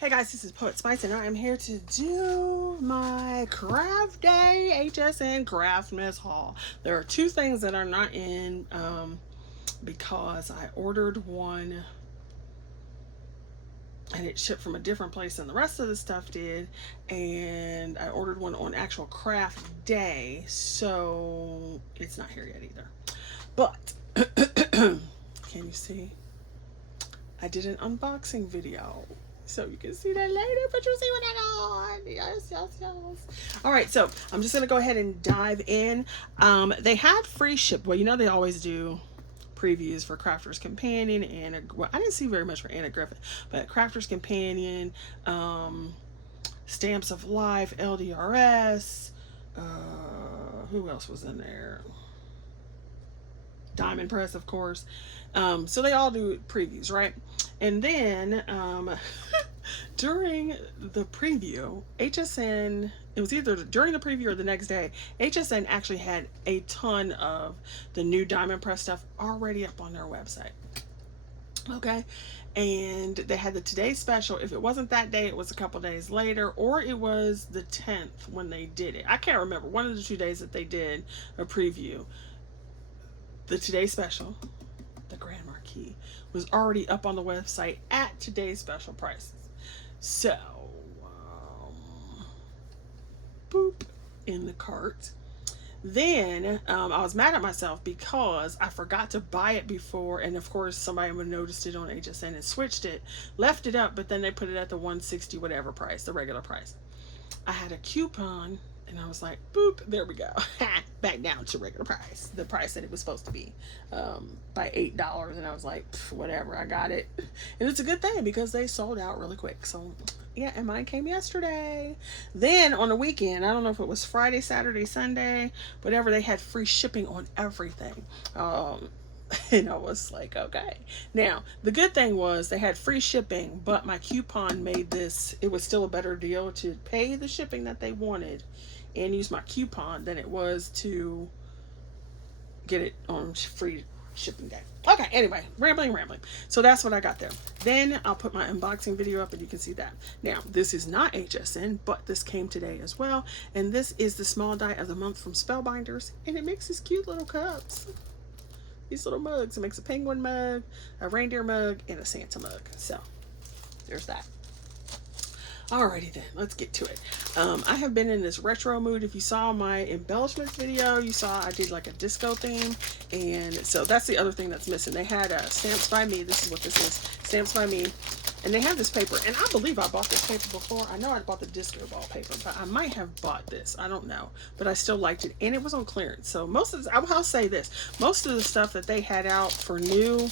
Hey guys, this is Poetspice and I am here to do my craft day HSN Craftmas haul. There are two things that are not in because I ordered one and it shipped from a different place than the rest of the stuff did, and I ordered one on actual craft day, so it's not here yet either. But can you see? I did an unboxing video. So you can see that later, but you see what I got. Yes, yes, yes. All right, so I'm just gonna go ahead and dive in. They had free ship. Well, you know they always do previews for Crafter's Companion and well, I didn't see very much for Anna Griffin, but Crafter's Companion, Stamps of Life, LDRS. Who else was in there? Diamond Press, of course. So they all do previews, right? And then during the preview, HSN, it was either during the preview or the next day, HSN actually had a ton of the new Diamond Press stuff already up on their website. Okay, and they had the Today Special. If it wasn't that day, it was a couple days later, or it was the 10th when they did it. I can't remember. One of the 2 days that they did a preview. The Today Special, the Grand Marquis, was already up on the website at today's special prices. So, boop, in the cart. Then I was mad at myself because I forgot to buy it before, and of course somebody would have noticed it on HSN and switched it, left it up, but then they put it at the $160 whatever price, the regular price. I had a coupon. And I was like, boop, there we go. Back down to regular price. The price that it was supposed to be by $8. And I was like, whatever, I got it. And it's a good thing because they sold out really quick. So, yeah, and mine came yesterday. Then on the weekend, I don't know if it was Friday, Saturday, Sunday, whatever, they had free shipping on everything. And I was like, okay. Now, the good thing was they had free shipping, but my coupon made this, it was still a better deal to pay the shipping that they wanted and use my coupon than it was to get it on free shipping day. Okay, anyway, rambling. So that's what I got there. Then I'll put my unboxing video up and you can see that. Now, this is not HSN, but this came today as well. And this is the small die of the month from Spellbinders. And it makes these cute little cups. These little mugs. It makes a penguin mug, a reindeer mug, and a Santa mug. So, there's that. Alrighty then, let's get to it. I have been in this retro mood. If you saw my embellishments video, you saw I did like a disco theme. And so that's the other thing that's missing. They had Stamps by Me. This is what this is. Stamps by Me. And they have this paper. And I believe I bought this paper before. I know I bought the disco ball paper, but I might have bought this. I don't know. But I still liked it. And it was on clearance. So most of this, I'll say this. Most of the stuff that they had out for new,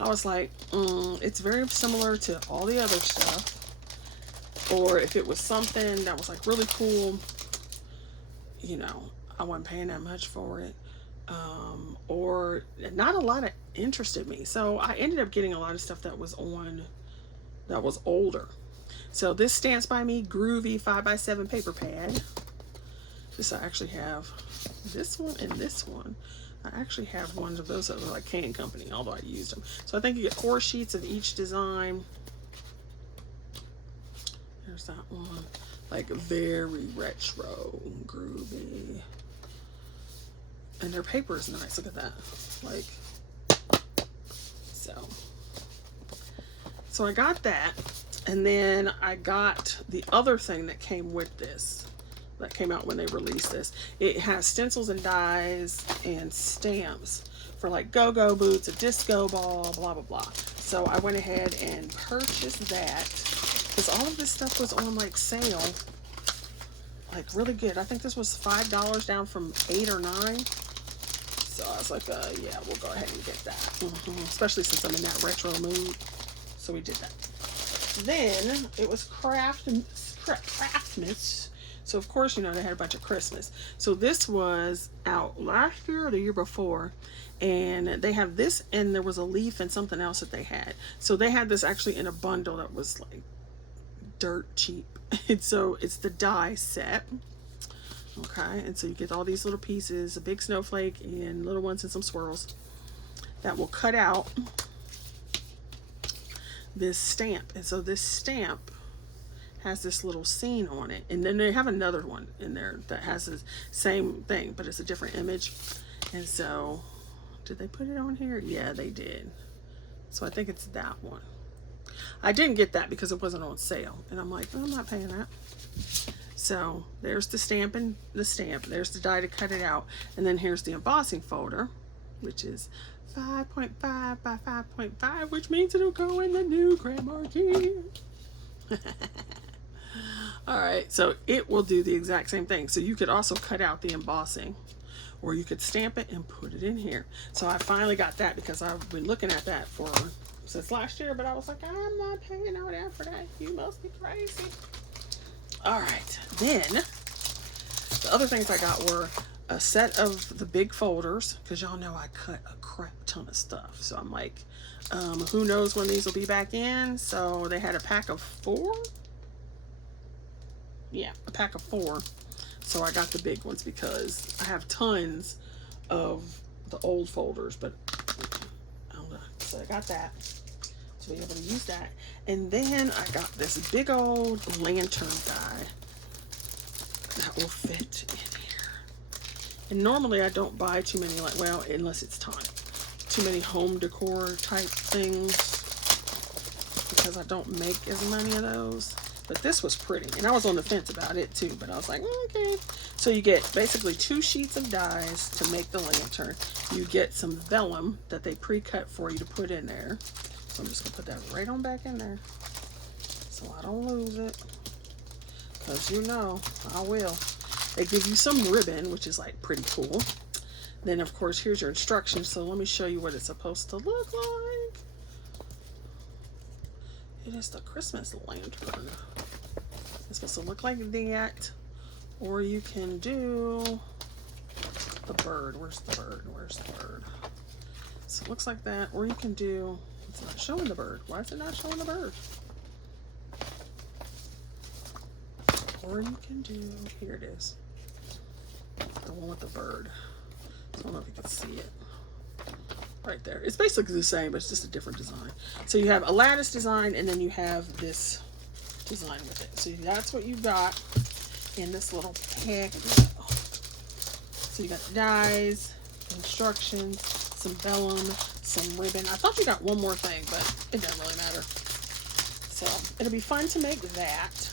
I was like, it's very similar to all the other stuff. Or if it was something that was like really cool, you know, I wasn't paying that much for it. Or not a lot of interested me. So I ended up getting a lot of stuff that was on, that was older. So this Stamps by Me Groovy 5x7 paper pad. This I actually have this one and this one. I actually have one of those that were like Can Company, although I used them. So I think you get 4 sheets of each design. There's that one, like very retro, groovy, and their paper is nice. Look at that, like so I got that, and then I got the other thing that came with this, that came out when they released this. It has stencils and dies and stamps for like go-go boots, a disco ball, blah blah blah. So I went ahead and purchased that. Because all of this stuff was on like sale, like really good. I think this was $5 down from 8 or 9. So I was like, yeah, we'll go ahead and get that. Especially since I'm in that retro mood. So we did that. Then it was Craftmas. So of course, you know, they had a bunch of Christmas. So this was out last year or the year before. And they have this, and there was a leaf and something else that they had. So they had this actually in a bundle that was like dirt cheap. And so it's the die set. Okay, and so you get all these little pieces, a big snowflake and little ones and some swirls that will cut out this stamp. And so this stamp has this little scene on it, and then they have another one in there that has the same thing, but it's a different image. And so, did they put it on here? Yeah, they did. So I think it's that one. I didn't get that because it wasn't on sale, and I'm like, oh, I'm not paying that. So there's the stamp and the stamp. There's the die to cut it out, and then here's the embossing folder, which is 5.5 by 5.5, which means it'll go in the new grand marquee. All right, so it will do the exact same thing. So you could also cut out the embossing, or you could stamp it and put it in here. So I finally got that because I've been looking at that since last year, but I was like, I'm not paying all that for that. You must be crazy. All right, then the other things I got were a set of the big folders, because y'all know I cut a crap ton of stuff. So I'm like, who knows when these will be back in. So they had a pack of 4. Yeah, a pack of 4. So I got the big ones because I have tons of the old folders, but I don't know. So I got that to be able to use that. And then I got this big old lantern die that will fit in here. And normally I don't buy too many, like, well, unless it's time, too many home decor type things, because I don't make as many of those. But this was pretty, and I was on the fence about it too, but I was like, okay. So you get basically 2 sheets of dies to make the lantern. You get some vellum that they pre-cut for you to put in there. So I'm just gonna put that right on back in there so I don't lose it, because you know I will. They give you some ribbon, which is like pretty cool. Then of course here's your instructions. So let me show you what it's supposed to look like. It is the Christmas lantern. It's supposed to look like that, or you can do the bird. Where's the bird? Where's the bird? So it looks like that, or you can do, it's not showing the bird. Why is it not showing the bird? Or you can do, here it is, the one with the bird. I don't know if you can see it. Right there. It's basically the same, but it's just a different design. So you have a lattice design, and then you have this design with it. So that's what you got in this little pack. So you got the dies, instructions, some vellum, some ribbon. I thought you got one more thing, but it doesn't really matter. So it'll be fun to make that.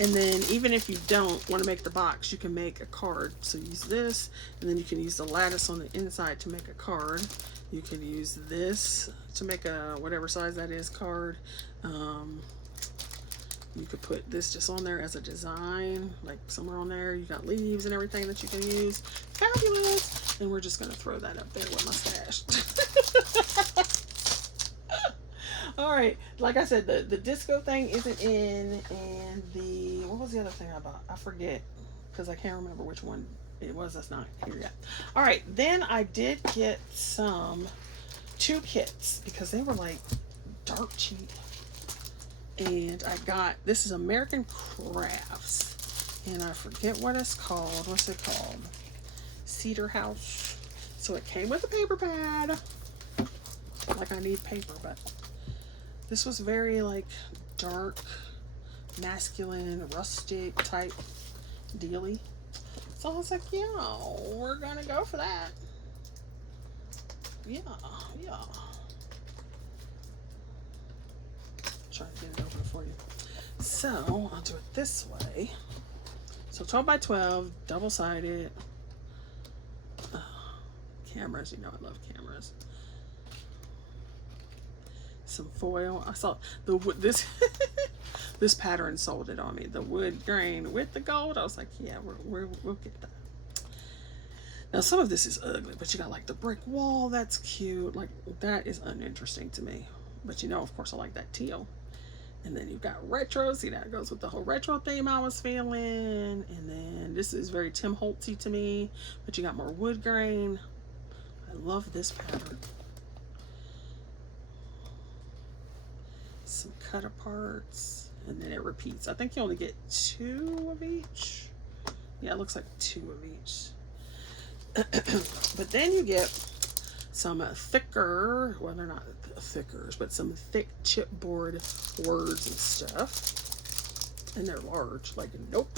And then even if you don't want to make the box, you can make a card. So use this, and then you can use the lattice on the inside to make a card. You can use this to make a whatever size that is card. You could put this just on there as a design, like somewhere on there. You got leaves and everything that you can use. Fabulous! And we're just gonna throw that up there with my stash. All right, like I said, the disco thing isn't in, and the, what was the other thing I bought? I forget, because I can't remember which one it was. That's not here yet. All right, then I did get 2 kits, because they were like dark cheap. And I got, this is American Crafts, and I forget what it's called. What's it called? Cedar House. So it came with a paper pad. Like I need paper, but this was very like dark, masculine, rustic type dealy. So I was like, yeah, we're gonna go for that. Yeah. Try to get it open for you. So I'll do it this way. So 12 by 12, double-sided. Cameras, you know I love cameras. Some foil. I saw the wood, this this pattern sold it on me. The wood grain with the gold. I was like, yeah, we'll get that. Now some of this is ugly, but you got like the brick wall. That's cute. Like that is uninteresting to me. But you know, of course, I like that teal. And then you've got retro. See, that goes with the whole retro theme I was feeling. And then this is very Tim Holtzy to me. But you got more wood grain. I love this pattern. Some cut aparts. And then it repeats. I think you only get 2 of each. Yeah, it looks like 2 of each. But then you get some thicker, well, they're not thickers, but some thick chipboard words and stuff. And they're large. Like, nope.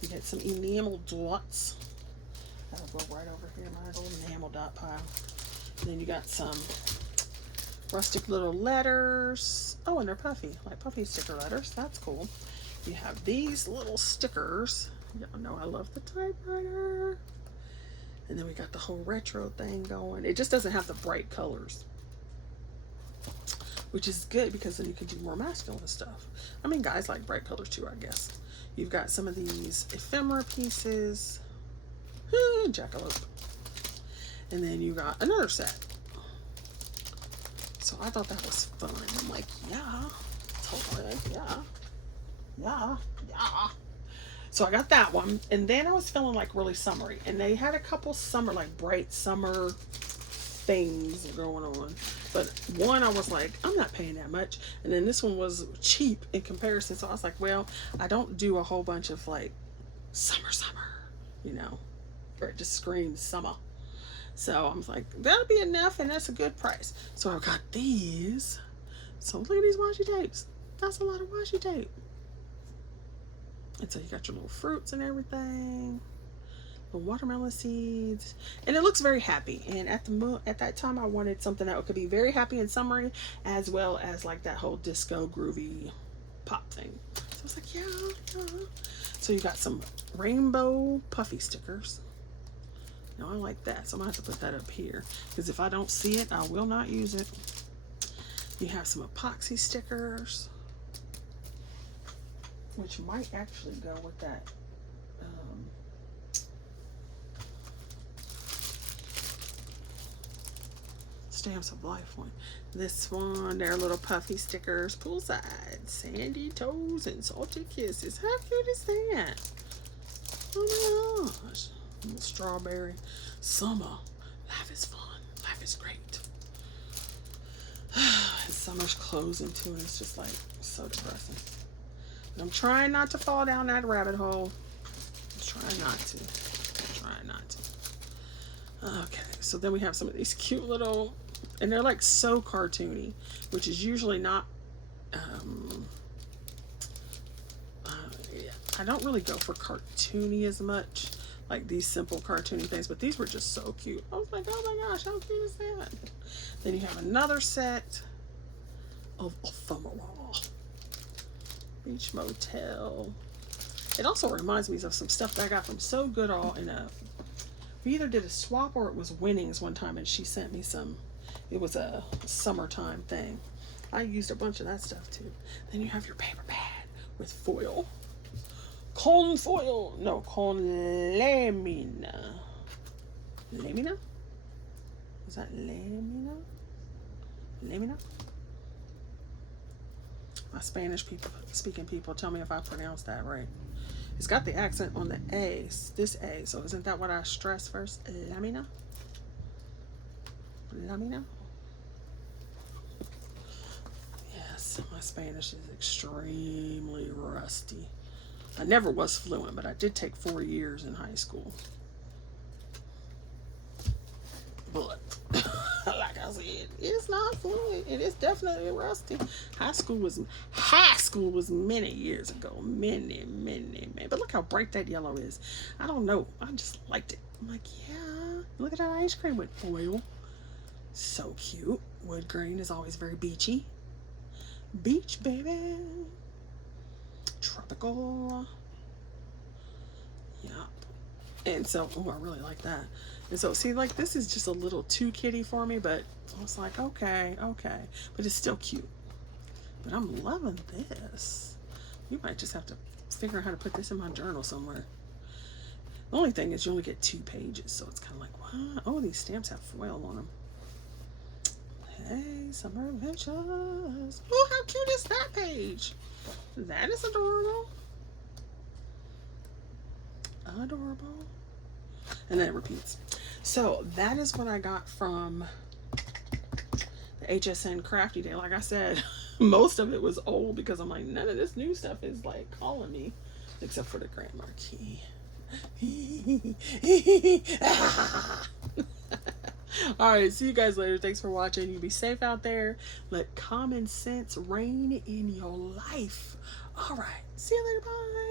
You get some enamel dots. That'll go right over here, my little enamel dot pile. And then you got some rustic little letters. Oh, and they're puffy, like puffy sticker letters. That's cool. You have these little stickers. Y'all know I love the typewriter. And then we got the whole retro thing going. It just doesn't have the bright colors, which is good because then you can do more masculine stuff. I mean, guys like bright colors too, I guess. You've got some of these ephemera pieces. Jackalope. And then you got another set. So I thought that was fun. I'm like, yeah, totally, yeah. So I got that one. And then I was feeling like really summery. And they had a couple summer, like bright summer things going on. But one, I was like, I'm not paying that much. And then this one was cheap in comparison. So I was like, well, I don't do a whole bunch of like summer, you know, or it just screams summer. So I was like, that'll be enough, and that's a good price. So I got these. So look at these washi tapes. That's a lot of washi tape. And so you got your little fruits and everything. The watermelon seeds. And it looks very happy. And at that time, I wanted something that could be very happy and summery, as well as like that whole disco groovy pop thing. So I was like, yeah. So you got some rainbow puffy stickers. Now I like that, so I'm gonna have to put that up here because if I don't see it, I will not use it. You have some epoxy stickers, which might actually go with that Stamps of Life one. This one, they're little puffy stickers, poolside, sandy toes, and salty kisses. How cute is that? Oh my gosh. Strawberry. Summer. Life is fun. Life is great. Summer's closing too, and it's just like so depressing. And I'm trying not to fall down that rabbit hole. I'm trying not to. Okay, so then we have some of these cute little, and they're like so cartoony, which is usually not, I don't really go for cartoony as much, like these simple cartoony things, but these were just so cute. I was like, oh my gosh, how cute is that? Then you have another set of ephemera. Beach Motel. It also reminds me of some stuff that I got from Sewgoodall in we either did a swap or it was winnings one time, and she sent me some. It was a summertime thing. I used a bunch of that stuff too. Then you have your paper pad with foil. Con foil. No, con lamina. Lamina? Is that lamina? Lamina? My Spanish speaking people tell me if I pronounce that right. It's got the accent on the A, this A, so isn't that what I stress first? Lamina? Lamina? Yes, my Spanish is extremely rusty. I never was fluent, but I did take 4 years in high school. But, like I said, it's not fluent. It is definitely rusty. High school was many years ago. Many. But look how bright that yellow is. I don't know. I just liked it. I'm like, yeah. Look at that ice cream with foil. So cute. Wood grain is always very beachy. Beach, baby. Tropical. Yep. And so, oh, I really like that. And so, see, like, this is just a little too kitty for me, but I was like, okay. But it's still cute. But I'm loving this. You might just have to figure out how to put this in my journal somewhere. The only thing is you only get 2 pages, so it's kind of like, what? Oh, these stamps have foil on them. Hey, Summer Adventures. Oh, how cute is that page? That is adorable. Adorable. And then it repeats. So that is what I got from the HSN Crafty Day. Like I said, most of it was old because I'm like, none of this new stuff is like calling me, except for the Grand Marquis. All right, see you guys later. Thanks for watching. You be safe out there. Let common sense reign in your life. All right. See you later. Bye.